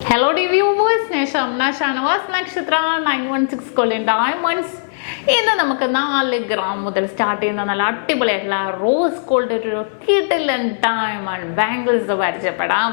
Hello dear viewers, SHAMNA Nakshathra 916 Golden Diamonds. ഇന്ന് നമുക്ക് 4 gram മുതൽ സ്റ്റാർട്ട് ചെയ്യുന്ന നല്ല അടിപൊളിയായിട്ടുള്ള റോസ് ഗോൾഡ് ഒരു കിടിലൻ ഡയമണ്ട് ബാംഗിൾസ് പരിചയപ്പെടാം.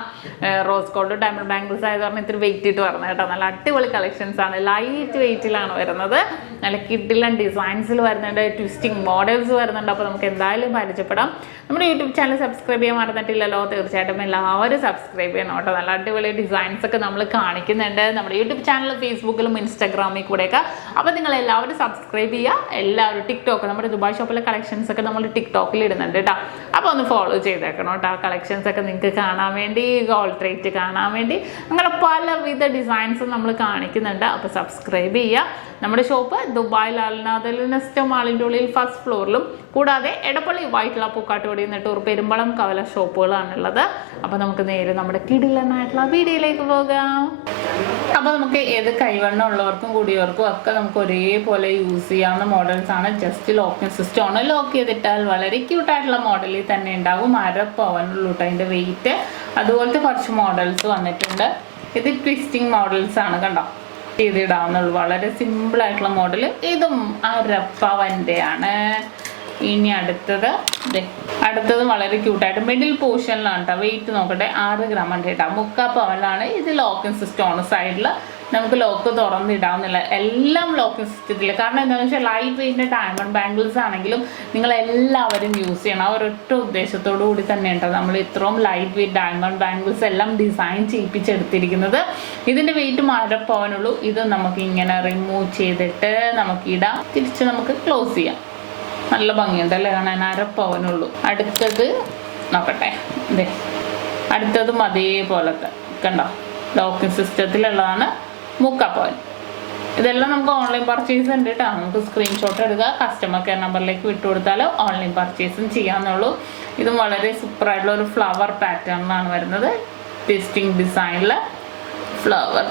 റോസ് ഗോൾഡ് ഡയമണ്ട് ബാംഗിൾസ് ആയത് പറഞ്ഞാൽ ഇത്തിരി വെയിറ്റ് ഇട്ട് വരുന്നത് കേട്ടോ. നല്ല അടിപൊളി കളക്ഷൻസ് ആണ്, ലൈറ്റ് വെയിറ്റിലാണ് വരുന്നത്. നല്ല കിടിലൻ ഡിസൈൻസിൽ വരുന്നുണ്ട്, ട്വിസ്റ്റിംഗ് മോഡൽസ് വരുന്നുണ്ട്. അപ്പോൾ നമുക്ക് എന്തായാലും പരിചയപ്പെടാം. നമ്മുടെ യൂട്യൂബ് ചാനൽ സബ്സ്ക്രൈബ് ചെയ്യാൻ മറന്നിട്ടില്ലല്ലോ, തീർച്ചയായിട്ടും എല്ലാവരും സബ്സ്ക്രൈബ് ചെയ്യണം കേട്ടോ. നല്ല അടിപൊളി ഡിസൈൻസ് ഒക്കെ നമ്മൾ കാണിക്കുന്നുണ്ട് നമ്മുടെ യൂട്യൂബ് ചാനൽ, ഫേസ്ബുക്കിലും ഇൻസ്റ്റാഗ്രാമിൽ കൂടെയൊക്കെ. അപ്പോൾ നിങ്ങൾ എല്ലാവരും സബ്സ്ക്രൈബ് ചെയ്യുക. എല്ലാവരും ടിക്ടോക്ക്, നമ്മുടെ ദുബായ് ഷോപ്പിലെ കളക്ഷൻസ് ഒക്കെ നമ്മൾ ടിക്ടോക്കിൽ ഇടുന്നുണ്ട് കേട്ടോ. അപ്പോൾ ഒന്ന് ഫോളോ ചെയ്തേക്കണം കേട്ടോ. ആ കളക്ഷൻസ് ഒക്കെ നിങ്ങൾക്ക് കാണാൻ വേണ്ടി, ഗോൾഡ് റേറ്റ് കാണാൻ വേണ്ടി അങ്ങനെ പലവിധ ഡിസൈൻസും നമ്മൾ കാണിക്കുന്നുണ്ട്. അപ്പോൾ സബ്സ്ക്രൈബ് ചെയ്യുക. നമ്മുടെ ഷോപ്പ് ദുബായിൽ അൽനാദൽ നെസ്റ്റ് മാളിൻ്റെ ഉള്ളിൽ ഫസ്റ്റ് ഫ്ലോറിലും, കൂടാതെ എടപ്പള്ളി വൈറ്റുള്ള പൂക്കാട്ടുപടി നെട്ടൂർ പെരുമ്പളം കവല ഷോപ്പുകളാണുള്ളത്. അപ്പോൾ നമുക്ക് നേരെ നമ്മുടെ കിടിലനായിട്ടുള്ള വീഡിയോയിലേക്ക് പോകാം. അപ്പോൾ നമുക്ക് ഏത് കൈവണ്ണം ഉള്ളവർക്കും കൂടിയവർക്കും ഒക്കെ നമുക്ക് ഒരേപോലെ യൂസ് ചെയ്യാവുന്ന മോഡൽസ് ആണ്. ജസ്റ്റ് ലോക്കിംഗ് സിസ്റ്റം ആണ്. ലോക്ക് ചെയ്തിട്ടാൽ വളരെ ക്യൂട്ടായിട്ടുള്ള മോഡലിൽ തന്നെ ഉണ്ടാകും. 1/2 പവനുള്ളൂ അതിൻ്റെ വെയിറ്റ്. അതുപോലത്തെ കുറച്ച് മോഡൽസ് വന്നിട്ടുണ്ട്. ഇത് ട്വിസ്റ്റിംഗ് മോഡൽസ് ആണ്, കണ്ടോ, ചെയ്തിടാവുന്നുള്ളൂ. വളരെ സിമ്പിൾ ആയിട്ടുള്ള മോഡൽ. ഇതും 1/2 പവൻ്റെ ആണ്. ഇനി അടുത്തത് വളരെ ക്യൂട്ടായിട്ട് മിഡിൽ പോർഷനിലാണ് കേട്ടോ. വെയിറ്റ് നോക്കട്ടെ, 6 ഗ്രാം ഉണ്ട് കേട്ടോ. 3/4 പവനാണ്. ഇത് ലോക്കിംഗ് സിസ്റ്റം ആണ്. സൈഡിൽ നമുക്ക് ലോക്ക് തുറന്നിടാവുന്നില്ല. എല്ലാം ലോക്കിംഗ് സിസ്റ്റത്തിൽ. കാരണം എന്താണെന്ന് വെച്ചാൽ ലൈറ്റ് വെയിറ്റിൻ്റെ ഡയമണ്ട് ബാംഗിൾസ് ആണെങ്കിലും നിങ്ങൾ എല്ലാവരും യൂസ് ചെയ്യണം. ആ ഒരൊറ്റ ഉദ്ദേശത്തോടു കൂടി തന്നെ ഉണ്ടോ നമ്മൾ ഇത്രയും ലൈറ്റ് വെയിറ്റ് ഡയമണ്ട് ബാംഗിൾസ് എല്ലാം ഡിസൈൻ ചെയ്യിപ്പിച്ചെടുത്തിരിക്കുന്നത്. ഇതിൻ്റെ വെയിറ്റ് 1/2 പവനുള്ളൂ. ഇത് നമുക്ക് ഇങ്ങനെ റിമൂവ് ചെയ്തിട്ട് നമുക്കിടാം. തിരിച്ച് നമുക്ക് ക്ലോസ് ചെയ്യാം. നല്ല ഭംഗിയുണ്ട് അല്ലേ കാണാൻ. 1/2 പവനുള്ളൂ. അടുത്തത് നോക്കട്ടെ, ഇതേ അടുത്തതും അതേപോലത്തെ കണ്ടോ, ലോക്കിംഗ് സിസ്റ്റത്തിലുള്ളതാണ്. 3/4 പവൻ. ഇതെല്ലാം നമുക്ക് ഓൺലൈൻ പർച്ചേസ് ഉണ്ട് കേട്ടോ. നമുക്ക് സ്ക്രീൻഷോട്ട് എടുക്കുക, കസ്റ്റമർ കെയർ നമ്പറിലേക്ക് വിട്ടുകൊടുത്താൽ ഓൺലൈൻ പർച്ചേസും ചെയ്യാമെന്നുള്ളൂ. ഇതും വളരെ സൂപ്പറായിട്ടുള്ള ഒരു ഫ്ലവർ പാറ്റേണിലാണ് വരുന്നത്. ട്വിസ്റ്റിംഗ് ഡിസൈനിൽ ഫ്ലവർ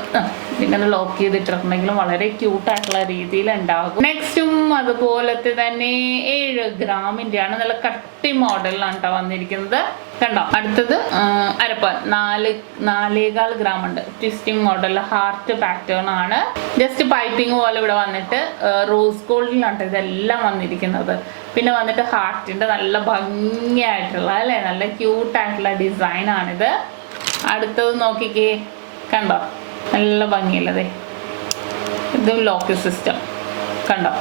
ഇങ്ങനെ ലോക്ക് ചെയ്തിട്ടുണ്ടെങ്കിലും വളരെ ക്യൂട്ടായിട്ടുള്ള രീതിയിൽ ഉണ്ടാകും. നെക്സ്റ്റും അതുപോലത്തെ തന്നെ 7 ഗ്രാമിൻ്റെ ആണ്. നല്ല കട്ടി മോഡലിലാണ് കേട്ടോ വന്നിരിക്കുന്നത്. കണ്ടോ, അടുത്തത് 1/2 പവൻ, 4.25 ഗ്രാം ഉണ്ട്. ട്വിസ്റ്റിംഗ് മോഡൽ, ഹാർട്ട് പാറ്റേൺ ആണ്. ജസ്റ്റ് പൈപ്പിംഗ് പോലെ ഇവിടെ വന്നിട്ട് റോസ് ഗോൾഡിലാണ് ഇതെല്ലാം വന്നിരിക്കുന്നത്. പിന്നെ വന്നിട്ട് ഹാർട്ടിൻ്റെ നല്ല ഭംഗിയായിട്ടുള്ള അല്ലേ, നല്ല ക്യൂട്ടായിട്ടുള്ള ഡിസൈനാണിത്. അടുത്തത് നോക്കിക്കേ, കണ്ടോ, നല്ല ഭംഗിയുള്ളതേ. ഇതും ലോക്ക് സിസ്റ്റം കണ്ടോ,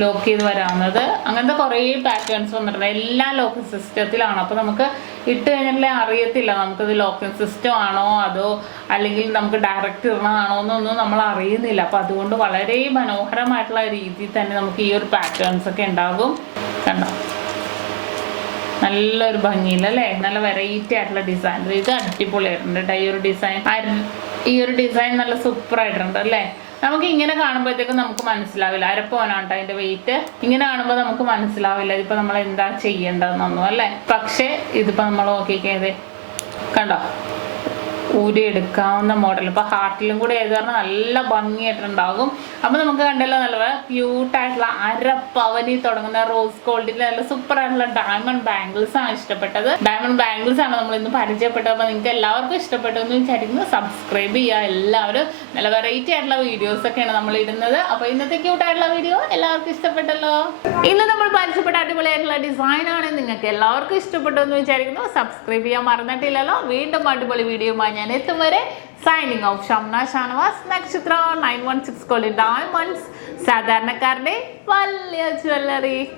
ലോക്ക് ചെയ്ത് വരാവുന്നത്. അങ്ങനത്തെ കുറേ പാറ്റേൺസ് വന്നിട്ടുണ്ട്. എല്ലാം ലോക്ക് സിസ്റ്റത്തിലാണ്. അപ്പോൾ നമുക്ക് ഇട്ട് കഴിഞ്ഞാൽ അറിയത്തില്ല നമുക്കിത് ലോക്കിംഗ് സിസ്റ്റം ആണോ അതോ അല്ലെങ്കിൽ നമുക്ക് ഡയറക്റ്റ് ഇടണമാണോ എന്നൊന്നും നമ്മൾ അറിയുന്നില്ല. അപ്പോൾ അതുകൊണ്ട് വളരെ മനോഹരമായിട്ടുള്ള രീതിയിൽ തന്നെ നമുക്ക് ഈ ഒരു പാറ്റേൺസ് ഒക്കെ ഉണ്ടാകും. കണ്ടോ, നല്ലൊരു ഭംഗിയിലല്ലേ, നല്ല വെറൈറ്റി ആയിട്ടുള്ള ഡിസൈൻ. ഇത് അടിപൊളിയായിട്ടുണ്ട് കേട്ടോ. ഈ ഒരു ഡിസൈൻ നല്ല സൂപ്പർ ആയിട്ടുണ്ട് അല്ലേ. നമുക്ക് ഇങ്ങനെ കാണുമ്പോഴത്തേക്കും നമുക്ക് മനസ്സിലാവില്ല. 1/2 പവനാണ് അതിൻ്റെ വെയിറ്റ്. ഇങ്ങനെ കാണുമ്പോൾ നമുക്ക് മനസ്സിലാവില്ല ഇതിപ്പോൾ നമ്മൾ എന്താ ചെയ്യേണ്ടതെന്നൊന്നും അല്ലേ. പക്ഷേ ഇതിപ്പോൾ നമ്മൾ നോക്കിക്കേ, കണ്ടോ, ഊരി എടുക്കാവുന്ന മോഡൽ. ഇപ്പോൾ ഹാർട്ടിലും കൂടെ ഏത് പറഞ്ഞാൽ നല്ല ഭംഗിയായിട്ടുണ്ടാകും. അപ്പോൾ നമുക്ക് കണ്ടല്ലോ, നല്ല ക്യൂട്ടായിട്ടുള്ള 1/2 പവനിൽ തുടങ്ങുന്ന റോസ് ഗോൾഡിൽ നല്ല സൂപ്പർ ആയിട്ടുള്ള ഡയമണ്ട് ബാംഗിൾസ് ആണ് ഇഷ്ടപ്പെട്ടത്. ഡയമണ്ട് ബാംഗിൾസ് ആണ് നമ്മൾ ഇന്ന് പരിചയപ്പെട്ടത്. അപ്പോൾ നിങ്ങൾക്ക് എല്ലാവർക്കും ഇഷ്ടപ്പെട്ടു എന്ന് വിചാരിക്കുന്നു. സബ്സ്ക്രൈബ് ചെയ്യുക എല്ലാവരും. നല്ല വെറൈറ്റി ആയിട്ടുള്ള വീഡിയോസ് ഒക്കെയാണ് നമ്മൾ ഇടുന്നത്. അപ്പോൾ ഇന്നത്തെ ക്യൂട്ടായിട്ടുള്ള വീഡിയോ എല്ലാവർക്കും ഇഷ്ടപ്പെട്ടല്ലോ. ഇന്ന് നമ്മൾ പരിചയപ്പെട്ട അടിപൊളിയായിട്ടുള്ള ഡിസൈനാണ്. നിങ്ങൾക്ക് എല്ലാവർക്കും ഇഷ്ടപ്പെട്ടു എന്ന് വിചാരിക്കുന്നു. സബ്സ്ക്രൈബ് ചെയ്യാൻ മറന്നിട്ടില്ലല്ലോ. വീണ്ടും അടിപൊളി വീഡിയോയുമായി ഞാൻ എത്തും വരെ സൈനിങ് ഓഫ്. ഷംന ഷാനവാസ്, നക്ഷത്ര 916 Golden Diamonds, സാധാരണക്കാരുടെ വലിയ ജ്വല്ലറി.